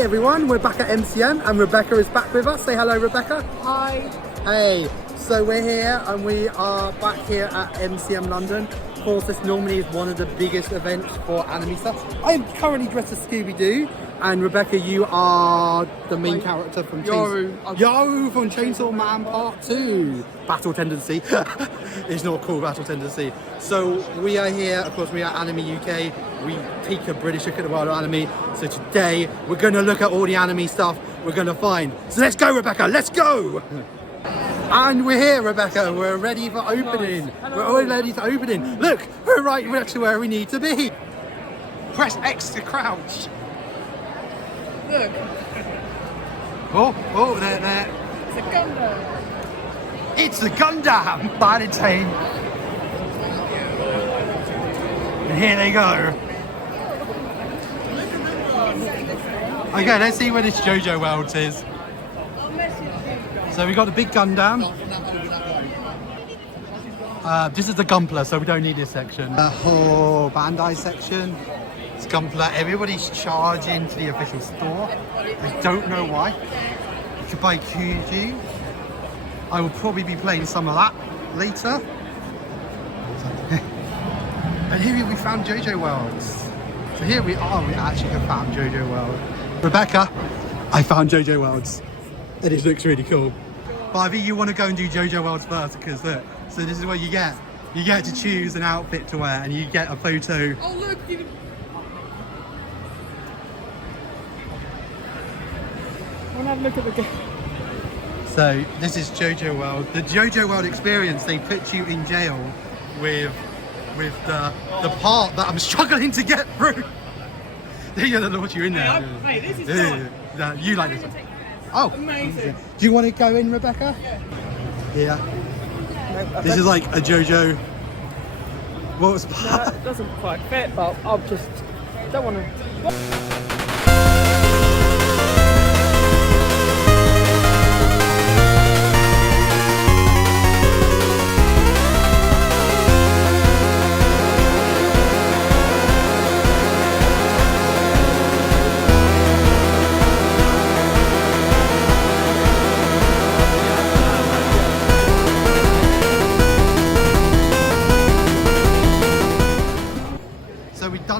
Hey everyone, we're back at MCM and Rebecca is back with us. Say hello, Rebecca. Hi. Hey, so we're here and we are back here at MCM London. Of course, this normally is one of the biggest events for anime stuff. I am currently dressed as Scooby-Doo, and Rebecca, you are the main character from Yoru from Chainsaw Man Part 2. Battle Tendency. It's not called Battle Tendency. So we are here, of course, we are Anime UK. We take a British look at the world of anime. So today, we're going to look at all the anime stuff we're going to find. So let's go, Rebecca, let's go! And we're here, Rebecca. We're ready for opening. Hello. We're all ready to opening. Look, we're right next to where we need to be. Press X to crouch. Look. Oh, there. It's a Gundam. It's the Gundam by the team. And here they go. Okay, let's see where this JoJo World is. So we got the big Gundam. This is the Gunpla, so we don't need this section. Bandai section. It's Gunpla. Everybody's charging to the official store. I don't know why. You could buy QG. I will probably be playing some of that later. And here we found JoJo World. So here we are. We actually have found JoJo World. Rebecca, I found JoJo Worlds. And it looks really cool. But I think you want to go and do JoJo Worlds first because look, so this is what you get. You get to choose an outfit to wear and you get a photo. Oh look, you... I want to have a look at the game. So this is JoJo World. The JoJo World experience, they put you in jail with the part that I'm struggling to get through. They're going to launch you in there. Hey, this is fun. You like this one. Oh, amazing. Do you want to go in, Rebecca? Yeah. No, this is like a JoJo. What was No, it doesn't quite fit, but I'll just don't want to.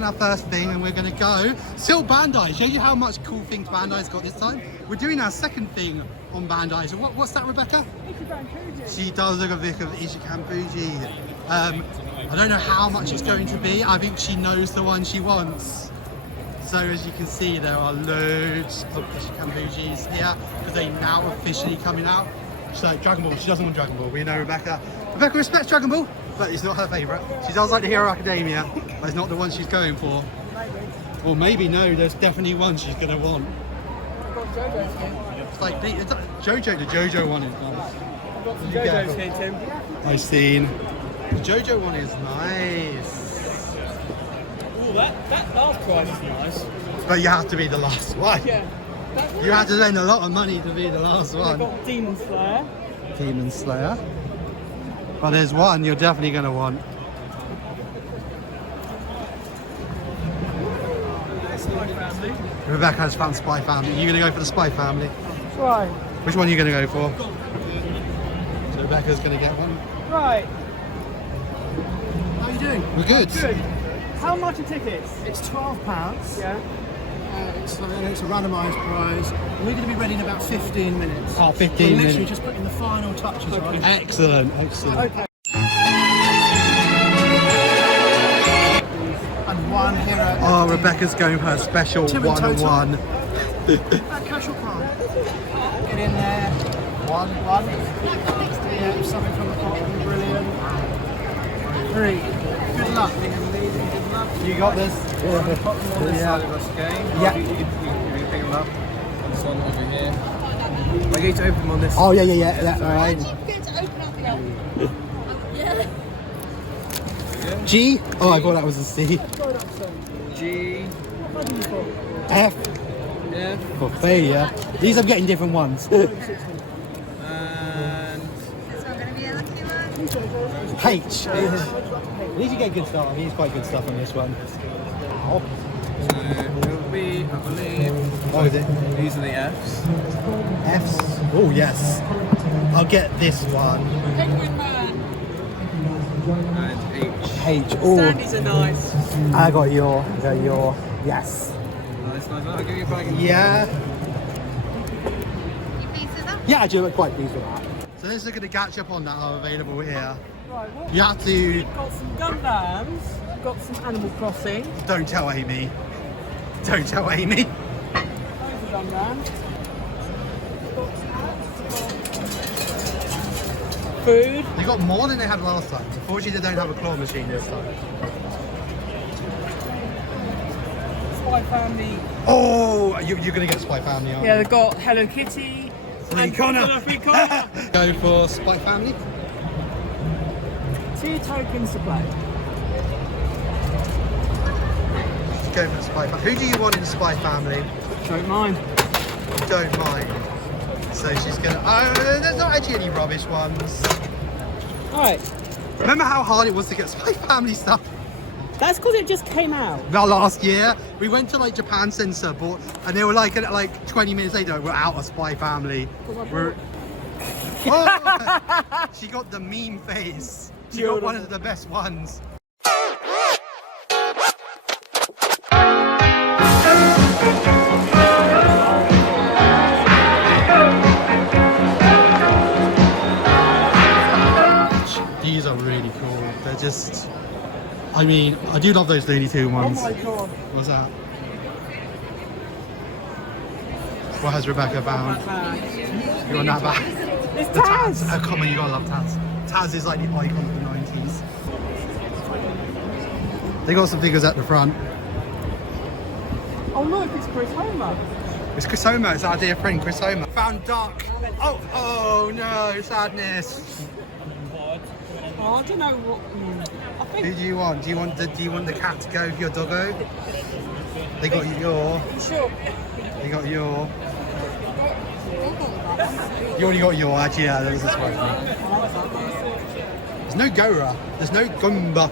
Our first thing and we're going to go still Bandai. Show you how much cool things Bandai's got this time. We're doing our second thing on Bandai. So what's that, Rebecca? She does look a bit of Ichikan Fuji. I don't know how much it's going to be. I think she knows the one she wants. So as you can see, there are loads of Ichikan Fujis here because they're now officially coming out. So Dragon Ball, she doesn't want Dragon Ball. We know Rebecca. Rebecca respects Dragon Ball, but it's not her favourite. She does like the Hero Academia, but it's not the one she's going for. Or maybe no, there's definitely one she's going to want. I've got JoJo's here. It's like the JoJo one is nice. I've got some JoJo's here too. I've seen. The JoJo one is nice. Oh, that last price is nice. But you have to be the last one. Yeah. You have to spend a lot of money to be the last I've one. got Demon Slayer. Demon Slayer. But there's one you're definitely going to want. Spy Family. Rebecca's found Spy Family. You're going to go for the Spy Family? Right. Which one are you going to go for? So Rebecca's going to get one. Right. How are you doing? We're good. Good. How much are tickets? It's £12. Yeah. It's a randomised prize. We're going to be ready in about 15 minutes. Oh, 15 We're literally minutes. just putting the final touches on. Excellent, excellent. Okay. And one hero. Oh, Rebecca's going for her special Two in total. one-on-one. That casual card. Get in there. One. Yeah, something from the bottom. Brilliant. 3. Good luck. Good luck. You got this? Yeah. You can pick them up. This one over here. I get to open them on this. Oh, yeah. That's all right. Get to open up the album. Yeah. G? Oh, I thought that was a C. G. F. Yeah. For failure. These I'm getting different ones. And This one gonna be a lucky one. H. At least you get good stuff. I mean, it's quite good stuff on this one. so it will be, I believe, What is it? These are the Fs. F's. Oh yes. I'll get this one. And H. H. Oh, Sandy's are nice. I got your. Yes. Nice. I'll give you a bag. Yeah. You pleased with that? Yeah, I do look quite pleased with that. So let's look at the catch-up on that are available here. Right, what? You have to. We've got some Gundams. We've got some Animal Crossing. Don't tell Amy. Don't tell Amy. Those are Gundams. Food. They got more than they had last time. Unfortunately, they don't have a claw machine this time. Spy Family. Oh, you're gonna get Spy Family, aren't Yeah, you? they've got Hello Kitty. Free and Connor. Free Connor. Go for Spy Family. 2 tokens to play. Go for Spy Family. Who do you want in Spy Family? Don't mind. Don't mind. So she's gonna. Oh, there's not actually any rubbish ones. Alright. Remember how hard it was to get Spy Family stuff? That's because it just came out. Now last year we went to like Japan Censor, and they were like 20 minutes later we're out of Spy Family. We're... Oh, she got the meme face. She got one of the best ones. These are really cool. They're just. I mean, I do love those Looney Tunes ones. Oh my god. What's that? What has Rebecca found? You want that back? It's The Taz. Oh, come on, you gotta love Taz. Taz is like the icon of the 90s. They got some figures at the front. Oh look, it's Chris Homer. It's Chris Homer, it's our dear friend Chris Homer. Found Duck. Oh no, sadness. Oh, I don't know what. I Who think. do you want? Do you want the cat to go for your doggo? They got your. Sure. They got your. You already got your. Actually, yeah, that was a surprise. There's no Gora. There's no Gumba.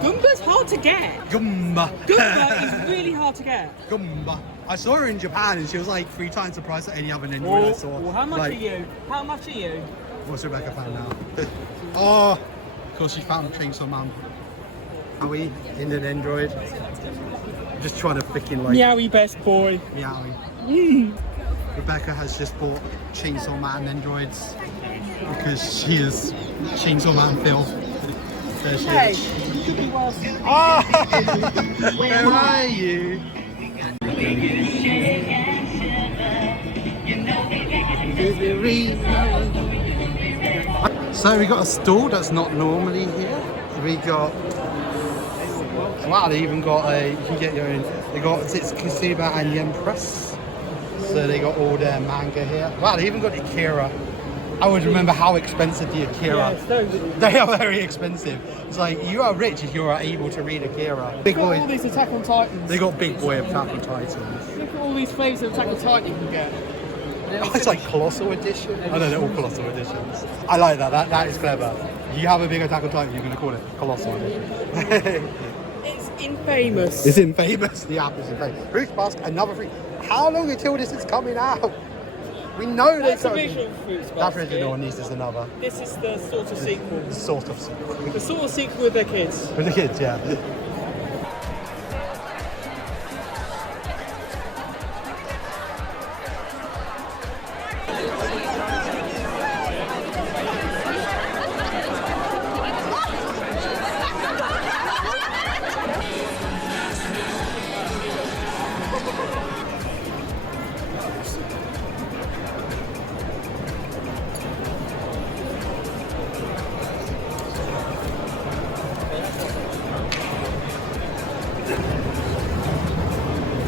Gumba's hard to get. Gumba. Gumba is really hard to get. Gumba. I saw her in Japan and she was like 3 times the price of any other Nintendo I saw. Well, how much Like, are you? How much are you? What's Rebecca found now? Oh, of course she found Chainsaw Man. Are we in an Android? I'm just trying to freaking like Meowie best boy. meowing. Rebecca has just bought Chainsaw Man Androids because she is Chainsaw Man filth. There she Hey, is. you could be worse. Ah! Where are you? So we got a stall that's not normally here. We got. Wow, they even got a. You can get your own. They got it's Kasuba and Yen Press. So they got all their manga here. Wow, they even got Akira. I would remember how expensive the Akira. Yes, those are. They are very expensive. It's like you are rich if you are able to read Akira. Big Look at all boy. these Attack on Titans. They got Big Boy of Attack on Titans. Look at all these flavors of Attack on Titan you can get. Oh, it's like Colossal Edition. I know they're all Colossal Editions. I like that. That is clever. If you have a big Attack on Titan, you're going to call it Colossal Edition. It's infamous. It's infamous. The app is infamous. Fruit Basket, another fruit. How long until this is coming out? We know That's they've got. original Fruits That's Basket. original, and this is another. This is the sort of sequel. Sort of. The sort of sequel with their kids. For the kids, yeah.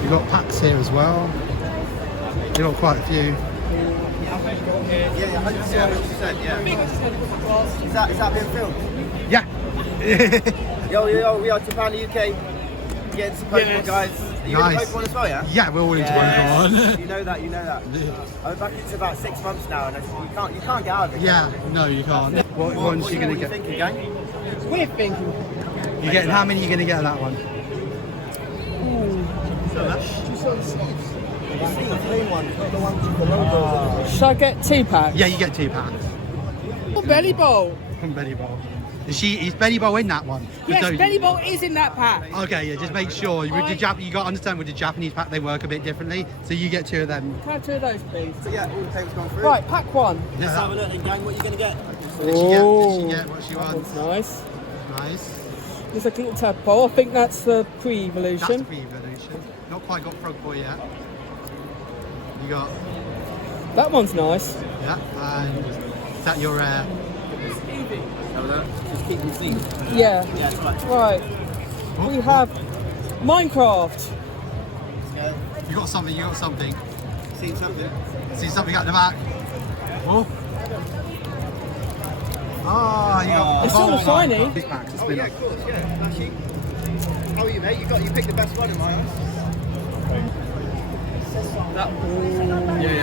We've got packs here as well. We've got quite a few. Yeah, 100%, yeah. Is that being filmed? Yeah. Yo, we are Japan, the UK. Getting some Pokemon, Yes. guys. Are you Nice. into Pokemon as well, yeah? Yeah, we're all into Pokemon. You know that. I'm back into about 6 months now, and you can't get out of it. Yeah, no, you can't. What one's you gonna What get? are you thinking, gang? We're thinking. You getting how many are you gonna get on that one? Ooh. Should I get 2 packs? Yeah, you get 2 packs. Oh, Belly Bowl. Belly Bowl. Is Belly Bowl in that one? Yes, Those- Belly Bowl is in that pack. Okay, yeah, just make sure. You got to understand with the Japanese pack, they work a bit differently. So you get 2 of them. Can I have 2 of those, please? So yeah, all the tables gone through. Right, pack 1. Let's have a look then, gang. What are you going to get? Did she get what she wants? Nice. Nice. There's like a little tadpole. I think that's the pre-evolution. That's pre-evolution. Not quite got Frog Boy yet. You got, That one's nice. yeah, and is that your rare? Just keep them seated. Yeah. Yeah, it's right. Right. We have Minecraft. You got something, Seen something? See something at the back? Oh. Ah, you got It's still shiny. These packs, it's Oh been yeah, up. of course, yeah. Flashing. How are you, mate? You picked the best one in my eyes.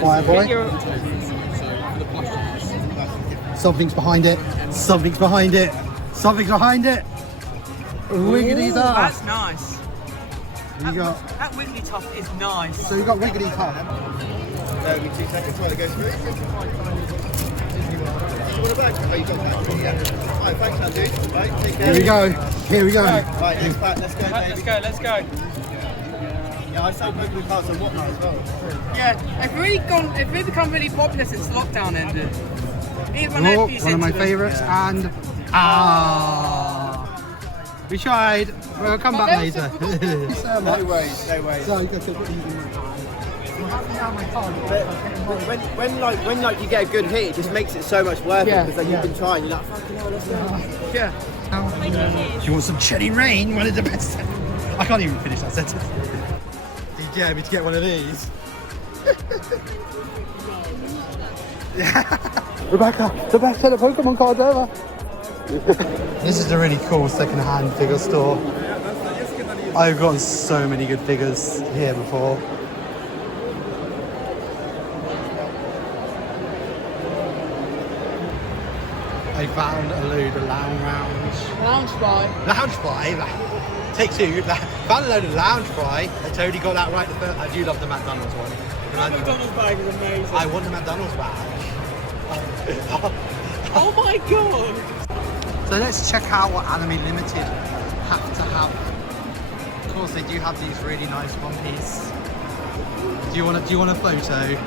Fire boy. Something's behind it. Something's behind it. Something's behind it. Wiggity top. That's nice. You got. That Wigglytuff is nice. So you got Wiggity top. Give me 2 seconds while it goes through. You want a bag? Oh, you got that? Yeah. Alright, thanks, Andrew. Right, take care. Here we go. Here we go. Right, next pack. Let's go, baby. Let's go. Yeah, I sold Pokemon cards and whatnot as well. Yeah, if we become really popular since lockdown ended. Oh, one of my favourites, and we tried. We'll come back later. No worries. So you got to put these in. When you get a good hit, it just makes it so much worth it because then you can try and you're like, fucking hell, let's go. Yeah. Do you want some Cherry Rain? One of the best. I can't even finish that sentence. You dare me to get one of these? Rebecca, the best set of Pokemon cards ever. This is a really cool second-hand figure store. I've gotten so many good figures here before. I found a load of Lounge Spy. Lounge Fry. Take 2. Found a load of Lounge Fry. I totally got that right the first. I do love the McDonald's one. The McDonald's bag is amazing. I want the McDonald's bag. Oh my god! So let's check out what Anime Limited have to have. Of course, they do have these really nice One Piece. Do you want a photo?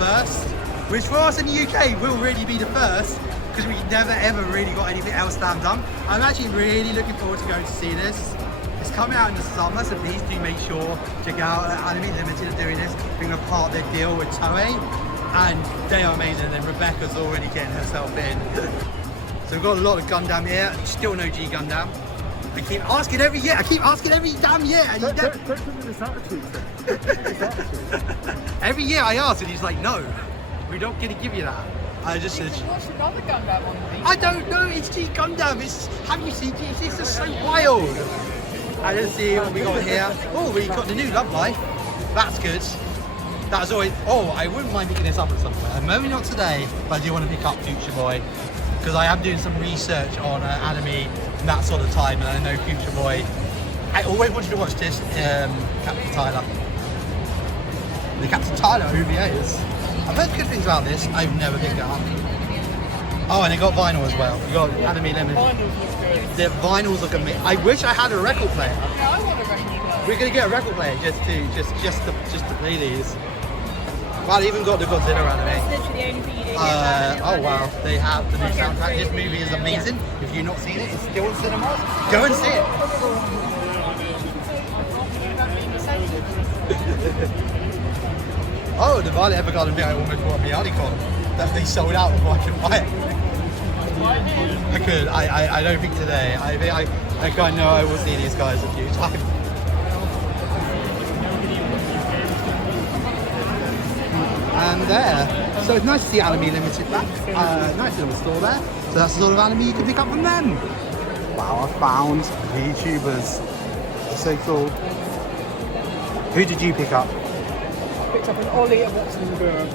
First, which for us in the UK will really be the first, because we never ever really got anything else done. I'm actually really looking forward to going to see this. It's coming out in the summer, so please do make sure check out Anime Limited are doing this, being a part of their deal with Toei, and they are amazing. And Rebecca's already getting herself in. So we've got a lot of Gundam here, still no G Gundam. I keep asking every year. Damn year. And you never... Every year I ask, and he's like, "No, we're not going to give you that." I just said, What's another Gundam on the I don't know. It's G Gundam. Have you seen it? It's just so wild. I don't see what we got here. Oh, we got the new Love Life. That's good. That's always. Oh, I wouldn't mind picking this up at some point. Maybe not today, but I do want to pick up Future Boy because I am doing some research on anime and that sort of time, and I know Future Boy. I always wanted to watch this. Captain Tyler. The Captain Tyler OVAs. I've heard good things about this. I've never picked it up. Oh, and it got vinyl as well. You got Anime Limited. The vinyls look amazing. I wish I had a record player. Yeah, I want a record player. We're gonna get a record player just to play these. Well, I even got the Godzilla anime. That's literally the only thing you did. Oh wow, they have the new soundtrack. This movie is amazing. If you've not seen it, it's still in cinemas. Go and see it. Oh, the Violet Evergarden bit I almost bought me Alicon. That they sold out before I could buy it. I could. I don't think today. I know I will see these guys a few times. And there. So it's nice to see Anime Limited back. Nice little store there. So that's the sort of anime you can pick up from them. Wow, I found VTubers. That's so cool. Who did you pick up? Picked up an Ollie at Watson Burr.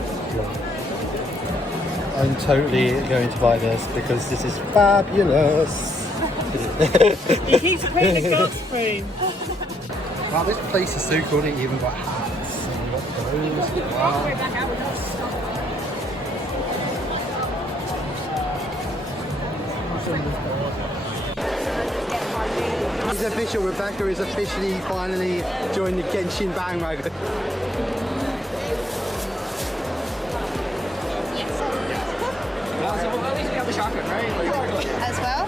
I'm totally going to buy this because this is fabulous. He keeps playing the goat scream. Wow, this place is so cool. They even got hats and got clothes. Wow. It's official. Rebecca is officially finally joined the Genshin bandwagon. As well?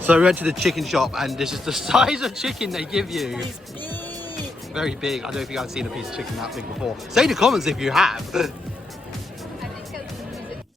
So we went to the chicken shop and this is the size of chicken they give you. It's big. Very big. I don't think I've seen a piece of chicken that big before. Say in the comments if you have.